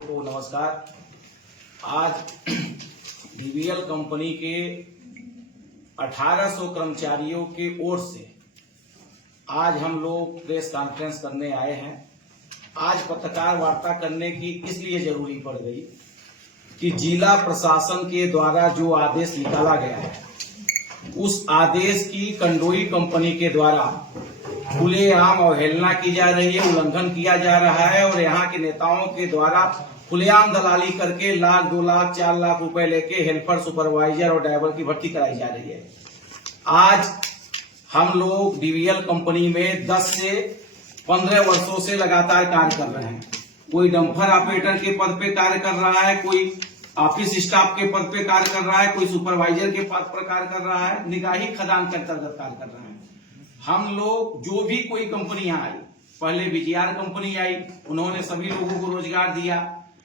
तो नमस्कार। आज डीवीएल कंपनी के 1800 कर्मचारियों के ओर से आज हम लोग प्रेस कॉन्फ्रेंस करने आए हैं। आज पत्रकार वार्ता करने की इसलिए जरूरी पड़ गई कि जिला प्रशासन के द्वारा जो आदेश निकाला गया है, उस आदेश की कंडोई कंपनी के द्वारा खुलेआम अवहेलना की जा रही है, उल्लंघन किया जा रहा है और यहाँ के नेताओं के द्वारा खुलेआम दलाली करके लाख, 2 लाख, 4 लाख रुपए लेके हेल्पर, सुपरवाइजर और ड्राइवर की भर्ती कराई जा रही है। आज हम लोग डीवीएल कंपनी में 10 से 15 वर्षों से लगातार कार्य कर रहे हैं। कोई डंपर ऑपरेटर के पद पे कार्य कर रहा है, कोई ऑफिस स्टाफ के पद पे कार्य कर रहा है, कोई सुपरवाइजर के पद पर कार्य कर रहा है, निगाही खदान के अंतर्गत कार्य कर रहे हैं। हम लोग जो भी कोई कंपनियां आई, पहले बीजीआर कंपनी आई, उन्होंने सभी लोगों को रोजगार दिया।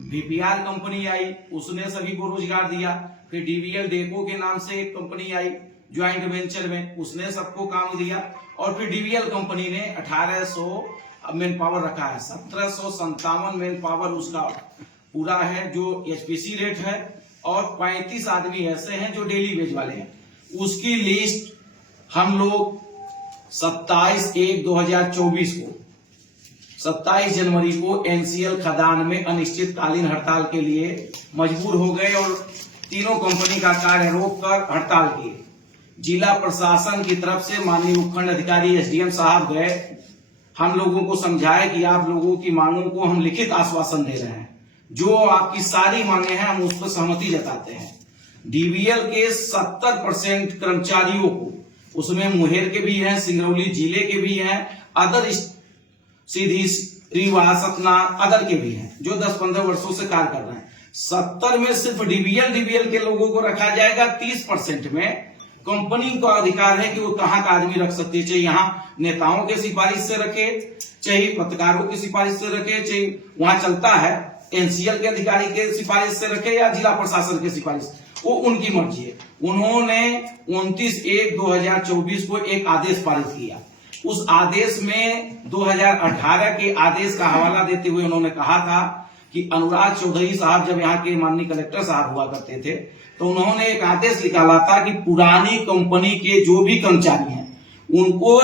बीपीआर कंपनी आई, उसने सभी को रोजगार दिया। फिर डीवीएल डेको के नाम से एक कंपनी आई ज्वाइंट वेंचर में, उसने सबको काम दिया। और फिर डीवीएल कंपनी ने 1800 मैन पावर रखा है, 1757 मैन पावर उसका पूरा है जो एचपीसी रेट है, और 35 आदमी ऐसे हैं जो डेली वेज वाले हैं। उसकी लिस्ट हम लोग 27/1/2024 को 27 जनवरी को एनसीएल खदान में अनिश्चितकालीन हड़ताल के लिए मजबूर हो गए और तीनों कंपनी का कार्य रोककर हड़ताल किए। जिला प्रशासन की तरफ से माननीय उपखंड अधिकारी एसडीएम साहब गए, हम लोगों को समझाए कि आप लोगों की मांगों को हम लिखित आश्वासन दे रहे हैं, जो आपकी सारी मांगे हैं हम उस पर सहमति जताते हैं। डीवीएल के 70% कर्मचारियों को, उसमें मुंगेर के भी हैं, सिंगरौली जिले के भी हैं, अदर सीधी रीवा, सतना अदर के भी हैं, जो 10-15 वर्षों से कार्य कर रहे हैं। 70 में सिर्फ डीवीएल के लोगों को रखा जाएगा। 30% में कंपनी का अधिकार है कि वो कहाँ का आदमी रख सकती है, चाहे यहाँ नेताओं के सिफारिश से रखे, चाहे पत्रकारों की सिफारिश से रखे, चाहे वहां चलता है एनसीएल के अधिकारी के सिफारिश से रखे या जिला प्रशासन के सिफारिश, वो उनकी मर्जी है। उन्होंने 29/1/2024 को एक आदेश पारित किया। उस आदेश में 2018 के आदेश का हवाला देते हुए उन्होंने कहा था कि अनुराग चौधरी साहब जब यहाँ के माननीय कलेक्टर साहब हुआ करते थे, तो उन्होंने एक आदेश निकाला था कि पुरानी कंपनी के जो भी कर्मचारी हैं उनको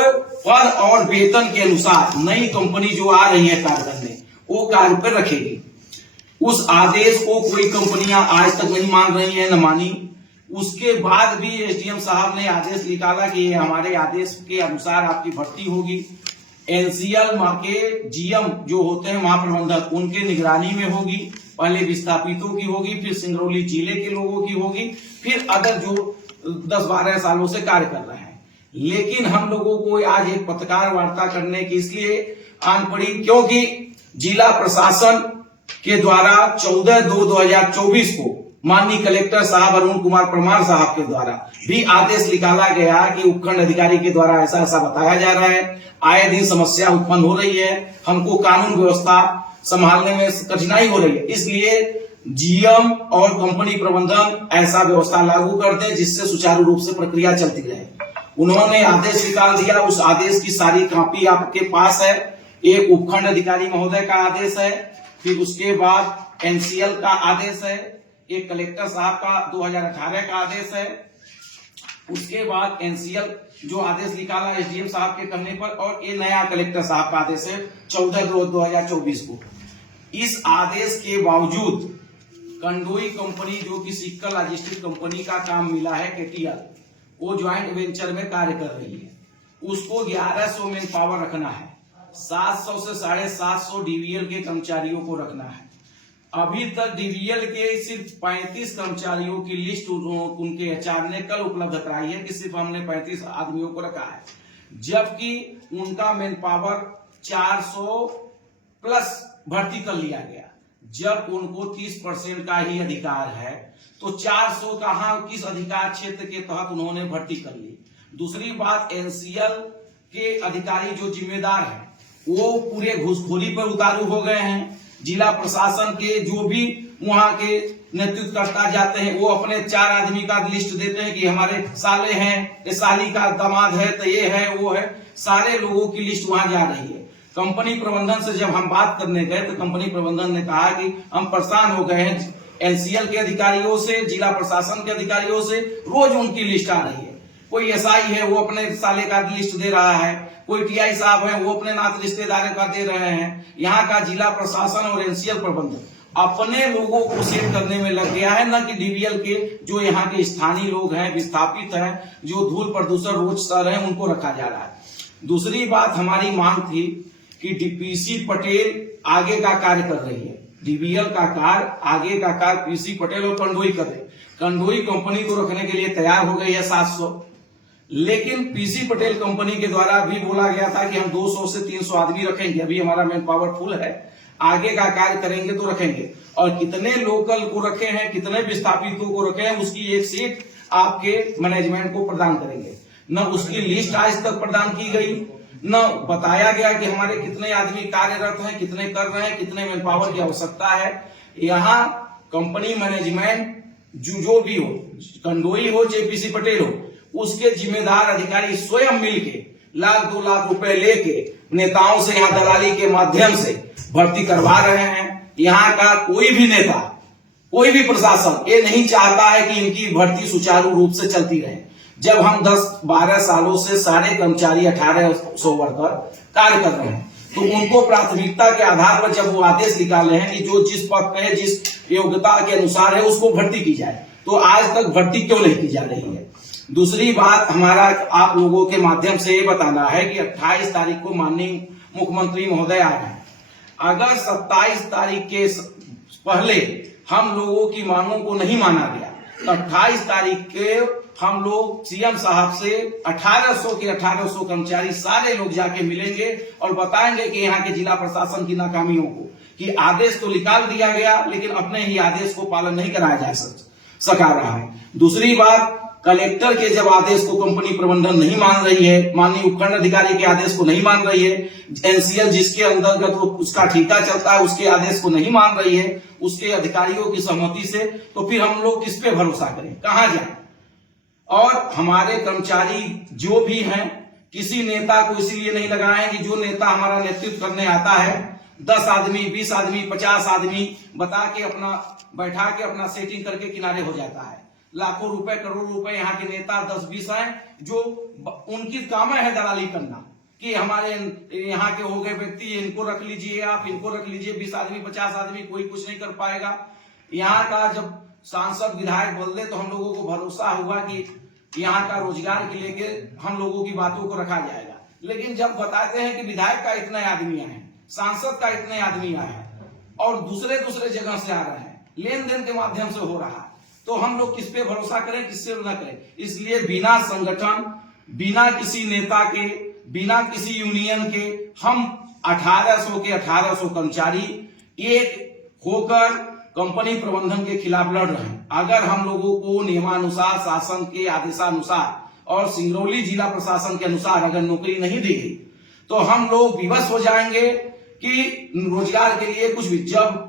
पद और वेतन के अनुसार नई कंपनी जो आ रही है कार्य करने, वो कार्य पर रखेगी। उस आदेश को कोई कंपनियां आज तक नहीं मान रही है, न मानी। उसके बाद भी एसडीएम साहब ने आदेश निकाला कि हमारे आदेश के अनुसार आपकी भर्ती होगी। एनसीएल के जीएम जो होते हैं महाप्रबंधक, उनके निगरानी में होगी। पहले विस्थापितों की होगी, फिर सिंगरौली जिले के लोगों की होगी, फिर अदर जो 10-12 सालों से कार्य कर रहे हैं। लेकिन हम लोगों को आज एक पत्रकार वार्ता करने की इसलिए आन पड़ी क्योंकि जिला प्रशासन के द्वारा 14/2/2024 को माननीय कलेक्टर साहब अरुण कुमार परमार साहब के द्वारा भी आदेश निकाला गया कि उपखंड अधिकारी के द्वारा ऐसा ऐसा बताया जा रहा है, आए दिन समस्या उत्पन्न हो रही है, हमको कानून व्यवस्था संभालने में कठिनाई हो रही है, इसलिए जीएम और कंपनी प्रबंधन ऐसा व्यवस्था लागू कर दे जिससे सुचारू रूप से प्रक्रिया चलती रहे। उन्होंने आदेश निकाल दिया। उस आदेश की सारी कॉपी आपके पास है। एक उपखंड अधिकारी महोदय का आदेश है, फिर उसके बाद एनसीएल का आदेश है, एक कलेक्टर साहब का 2018 का आदेश है, उसके बाद एनसीएल जो आदेश निकाला एसडीएम साहब के कहने पर, और ये नया कलेक्टर साहब का आदेश है 14/2/2024 को। इस आदेश के बावजूद कंडोई कंपनी जो कि सिक्कल लॉजिस्टिक कंपनी का काम मिला है केटीएल, वो ज्वाइंट वेंचर में कार्य कर रही है। उसको 1100 मैन पावर रखना है, 700 से 750 डीवीएल के कर्मचारियों को रखना है। अभी तक डीवीएल के सिर्फ 35 कर्मचारियों की लिस्ट उनके एचआर ने कल उपलब्ध कराई है कि सिर्फ हमने 35 आदमियों को रखा है, जबकि उनका मैन पावर 400 प्लस भर्ती कर लिया गया। जब उनको 30% का ही अधिकार है तो 400 कहां, किस अधिकार क्षेत्र के तहत उन्होंने भर्ती कर ली। दूसरी बात, एनसीएल के अधिकारी जो जिम्मेदार है वो पूरे घूसखोरी पर उतारू हो गए हैं। जिला प्रशासन के जो भी वहां के नेतृत्व करता जाते हैं, वो अपने 4 आदमी का लिस्ट देते हैं कि हमारे साले हैं, ये साली का दामाद है, तो ये है वो है, सारे लोगों की लिस्ट वहां जा रही है। कंपनी प्रबंधन से जब हम बात करने गए तो कंपनी प्रबंधन ने कहा कि हम परेशान हो गए हैं एनसीएल के अधिकारियों से, जिला प्रशासन के अधिकारियों से, रोज उनकी लिस्ट आ रही है। कोई एसआई है वो अपने साले का लिस्ट दे रहा है, कोई टीआई साहब है वो अपने नात रिश्तेदारों का दे रहे हैं। यहाँ का जिला प्रशासन और एनसीएल प्रबंधन अपने लोगों को सेट करने में लग गया है, न कि डीवीएल के जो यहाँ के स्थानीय लोग हैं, विस्थापित हैं, जो धूल प्रदूषण रोज सह रहे हैं, उनको रखा जा रहा है। दूसरी बात हमारी मांग थी कि पीसी पटेल आगे का कार्य कर रही है, डीवीएल का कार्य, आगे का कार्य पीसी पटेल और कंडोई कर रहे। कंडोई कंपनी को रखने के लिए तैयार हो गई है 700, लेकिन पीसी पटेल कंपनी के द्वारा भी बोला गया था कि हम 200 से 300 आदमी रखेंगे, अभी हमारा मैन पावर फुल है, आगे का कार्य करेंगे तो रखेंगे। और कितने लोकल को रखे हैं, कितने विस्थापितों को रखे हैं, उसकी एक सीट आपके मैनेजमेंट को प्रदान करेंगे। न उसकी लिस्ट आज तक प्रदान की गई, न बताया गया कि हमारे कितने आदमी कार्यरत हैं, कितने कर रहे हैं, कितने मैन पावर की आवश्यकता है। यहाँ कंपनी मैनेजमेंट जो भी हो, कंडोई हो चाहे पीसी पटेल हो, उसके जिम्मेदार अधिकारी स्वयं मिलके 1-2 लाख रुपए लेके नेताओं से यहाँ दलाली के माध्यम से भर्ती करवा रहे हैं। यहाँ का कोई भी नेता, कोई भी प्रशासन ये नहीं चाहता है कि इनकी भर्ती सुचारू रूप से चलती रहे। जब हम 10-12 सालों से सारे कर्मचारी 1800 वर्कर कार्य कर रहे हैं, तो उनको प्राथमिकता के आधार पर जब वो आदेश निकाले हैं कि जो जिस पद पे है, जिस योग्यता के अनुसार है, उसको भर्ती की जाए, तो आज तक भर्ती क्यों नहीं की जा रही है। दूसरी बात हमारा आप लोगों के माध्यम से ये बताना है कि 28 तारीख को माननीय मुख्यमंत्री महोदय आ रहे हैं। अगर 27 तारीख के पहले हम लोगों की मांगों को नहीं माना गया तो 28 तारीख के हम लोग सीएम साहब से 1800 के 1800 कर्मचारी सारे लोग जाके मिलेंगे और बताएंगे कि यहाँ के जिला प्रशासन की नाकामियों को, कि आदेश तो निकाल दिया गया लेकिन अपने ही आदेश को पालन नहीं कराया जा सका रहा है। दूसरी बात, कलेक्टर के जब आदेश को कंपनी प्रबंधन नहीं मान रही है, माननीय उपखंड अधिकारी के आदेश को नहीं मान रही है, एनसीएल जिसके अंतर्गत उसका ठेका चलता है उसके आदेश को नहीं मान रही है, उसके अधिकारियों की सहमति से, तो फिर हम लोग किस पे भरोसा करें, कहां जाएं। और हमारे कर्मचारी जो भी हैं, किसी नेता को इसीलिए नहीं लगाए कि जो नेता हमारा नेतृत्व करने आता है 10 आदमी 20 आदमी 50 आदमी बता के अपना बैठा के अपना सेटिंग करके किनारे हो जाता है। लाखों रुपए करोड़ों रुपए यहाँ के नेता 10-20 हैं जो उनकी काम है दलाली करना, कि हमारे यहाँ के हो गए व्यक्ति इनको रख लीजिए, आप इनको रख लीजिए, 20 आदमी 50 आदमी, कोई कुछ नहीं कर पाएगा। यहाँ का जब सांसद विधायक बोल दे तो हम लोगों को भरोसा हुआ कि यहाँ का रोजगार के लेके हम लोगों की बातों को रखा जाएगा। लेकिन जब बताते हैं कि विधायक का इतने आदमी आए हैं, सांसद का इतने आदमी आए हैं और दूसरे जगह से आ रहे हैं, लेन देन के माध्यम से हो रहा है, तो हम लोग किस पे भरोसा करें, किससे न करें। इसलिए बिना संगठन, बिना किसी नेता के, बिना किसी यूनियन के हम 1800 के 1800 कर्मचारी एक होकर कंपनी प्रबंधन के खिलाफ लड़ रहे हैं। अगर हम लोगों को नियमानुसार, शासन के आदेशानुसार और सिंगरौली जिला प्रशासन के अनुसार अगर नौकरी नहीं दी गई तो हम लोग विवश हो जाएंगे कि रोजगार के लिए कुछ भी, जब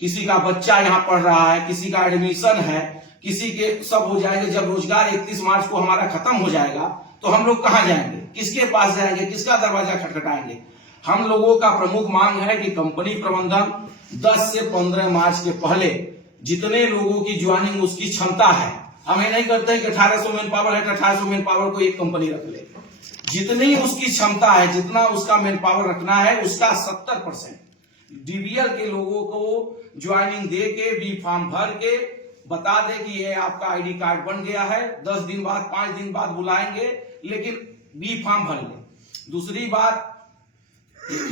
किसी का बच्चा यहाँ पढ़ रहा है, किसी का एडमिशन है, किसी के सब हो जाएंगे, जब रोजगार 31 मार्च को हमारा खत्म हो जाएगा तो हम लोग कहां जाएंगे, किसके पास जाएंगे, किसका दरवाजा खटखटाएंगे। हम लोगों का प्रमुख मांग है कि कंपनी प्रबंधन 10 से 15 मार्च के पहले जितने लोगों की ज्वाइनिंग उसकी क्षमता है, हमें नहीं करते हैं कि 1800 मैन पावर है तो 1800 मैन पावर को एक कंपनी रख ले, जितनी उसकी क्षमता है, जितना उसका मैन पावर रखना है उसका 70% डीवीएल के लोगों को ज्वाइनिंग दे के बी फॉर्म भर के बता दे कि ये आपका आईडी कार्ड बन गया है, 10 दिन बाद 5 दिन बाद बुलाएंगे, लेकिन बी फॉर्म भर ले। दूसरी बात,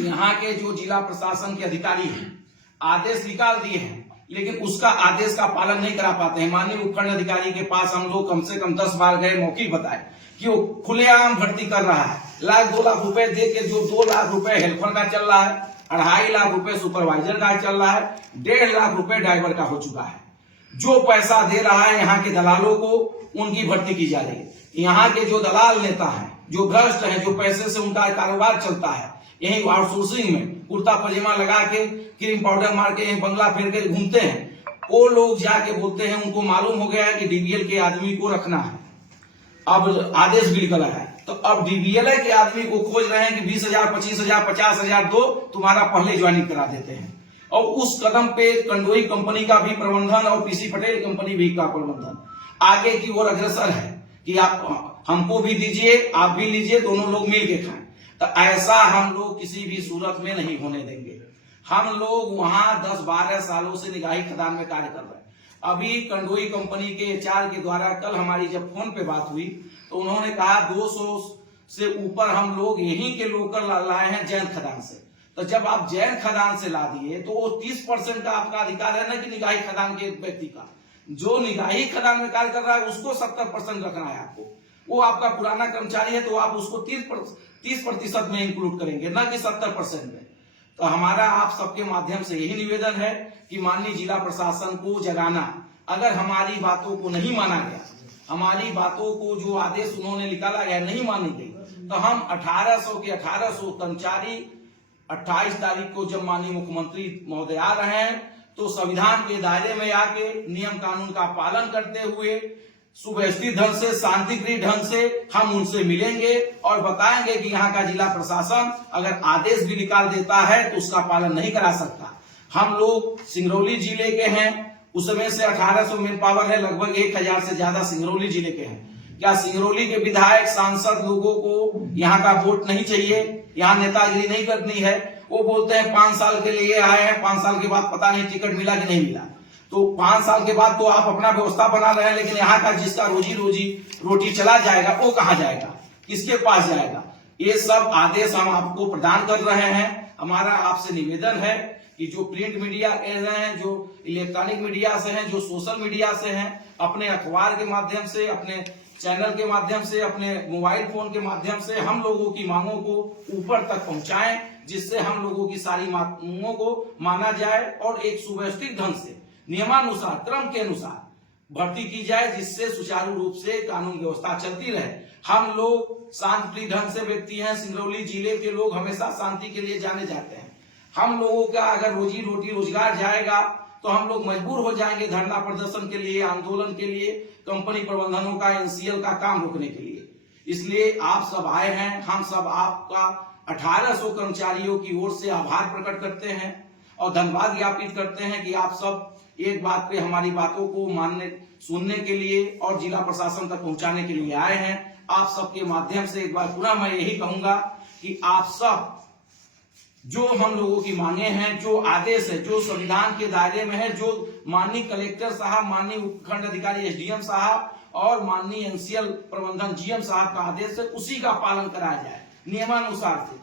यहाँ के जो जिला प्रशासन के अधिकारी हैं आदेश निकाल दिए हैं लेकिन उसका आदेश का पालन नहीं करा पाते हैं। माननीय उपखंड अधिकारी के पास हम लोग कम से कम 10 बार गए, मौखिक बताए कि वो खुलेआम भर्ती कर रहा है, 1-2 लाख रुपए दे के, जो 2 लाख रुपए हेल्पर का चल रहा है, 2.5 लाख रुपए सुपरवाइजर का चल रहा है, 1.5 लाख रुपए ड्राइवर का हो चुका है। जो पैसा दे रहा है यहाँ के दलालों को, उनकी भर्ती की जा रही है। यहाँ के जो दलाल नेता हैं, जो भ्रष्ट हैं, जो पैसे से उनका कारोबार चलता है, यही आउटसोर्सिंग में कुर्ता पजामा लगा के, क्रीम पाउडर मार के, बंगला फेर के घूमते हैं, वो लोग जाके बोलते हैं, उनको मालूम हो गया है कि डीवीएल के आदमी को रखना है। अब आदेश भी निकला है तो अब डीबीएलए के आदमी को खोज रहे हैं कि 20,000, 25,000, 50,000 दो, तुम्हारा पहले ज्वाइनिंग करा देते हैं। और उस कदम पे कंडोई कंपनी का भी प्रबंधन और पीसी पटेल कंपनी भी का प्रबंधन आगे की ओर अग्रसर है कि आप हमको भी दीजिए, आप भी लीजिए, दोनों लोग मिल के खाएं। तो ऐसा हम लोग किसी भी सूरत में नहीं होने देंगे। हम लोग वहां 10-12 सालों से निगाही खदान में कार्य कर रहे हैं। अभी कंडोई कंपनी के एचआर के द्वारा कल हमारी जब फोन पे बात हुई तो उन्होंने कहा 200 से ऊपर हम लोग यहीं के लोकल लाए हैं जैन खदान से। तो जब आप जैन खदान से ला दिए तो वो 30% का आपका अधिकार है ना कि निगाही खदान के व्यक्ति का, जो निगाही खदान में कार्य कर रहा है उसको 70% रखना है आपको। वो आपका पुराना कर्मचारी है तो आप उसको 30% में इंक्लूड करेंगे, ना कि 70% में। तो हमारा आप सबके माध्यम से यही निवेदन है कि माननीय जिला प्रशासन को जगाना, अगर हमारी बातों को नहीं माना गया, हमारी बातों को जो आदेश उन्होंने निकाला गया नहीं मानी गई, तो हम 1800 के 1800 कर्मचारी 28 तारीख को जब माननीय मुख्यमंत्री महोदय आ रहे हैं तो संविधान के दायरे में आके नियम कानून का पालन करते हुए सुव्यवस्थित ढंग से, शांतिप्रिय ढंग से हम उनसे मिलेंगे और बताएंगे कि यहाँ का जिला प्रशासन अगर आदेश भी निकाल देता है तो उसका पालन नहीं करा सकता। हम लोग सिंगरौली जिले के हैं, उसमें से 1800 मेन पावर है, लगभग 1000 से ज्यादा सिंगरौली जिले के हैं। क्या सिंगरौली के विधायक सांसद लोगों को यहाँ का वोट नहीं चाहिए, यहाँ नेतागिरी नहीं करनी है? वो बोलते हैं 5 साल के लिए आए हैं, 5 साल के बाद पता नहीं टिकट मिला कि नहीं मिला। तो 5 साल के बाद तो आप अपना व्यवस्था बना रहे हैं, लेकिन यहाँ का जिसका रोटी चला जाएगा वो कहाँ जाएगा, किसके पास जाएगा? ये सब आदेश हम आपको प्रदान कर रहे हैं। हमारा आपसे निवेदन है कि जो प्रिंट मीडिया कह रहे हैं, जो इलेक्ट्रॉनिक मीडिया से हैं, जो सोशल मीडिया से हैं, अपने अखबार के माध्यम से, अपने चैनल के माध्यम से, अपने मोबाइल फोन के माध्यम से हम लोगों की मांगों को ऊपर तक पहुंचाएं, जिससे हम लोगों की सारी मांगों को माना जाए और एक सुव्यवस्थित ढंग से नियमानुसार, क्रम के अनुसार भर्ती की जाए, जिससे सुचारू रूप से कानून व्यवस्था चलती रहे। हम लोग शांतिप्रिय ढंग से व्यक्ति हैं, सिंगरौली जिले के लोग हमेशा शांति के लिए जाने जाते हैं। हम लोगों का अगर रोजी रोटी रोजगार जाएगा तो हम लोग मजबूर हो जाएंगे धरना प्रदर्शन के लिए, आंदोलन के लिए, कंपनी प्रबंधनों का एनसीएल का काम रोकने के लिए। इसलिए आप सब आए हैं, हम सब आपका 1800 कर्मचारियों की ओर से आभार प्रकट करते हैं और धन्यवाद ज्ञापित करते हैं कि आप सब एक बात पे हमारी बातों को सुनने के लिए और जिला प्रशासन तक पहुंचाने के लिए आए हैं। आप सबके माध्यम से एक बार पुनः मैं यही कहूंगा कि आप सब जो हम लोगों की मांगे हैं, जो आदेश है, जो संविधान के दायरे में है, जो माननीय कलेक्टर साहब, माननीय उपखंड अधिकारी एसडीएम साहब और माननीय एनसीएल प्रबंधन जीएम साहब का आदेश है, उसी का पालन कराया जाए नियमानुसार से।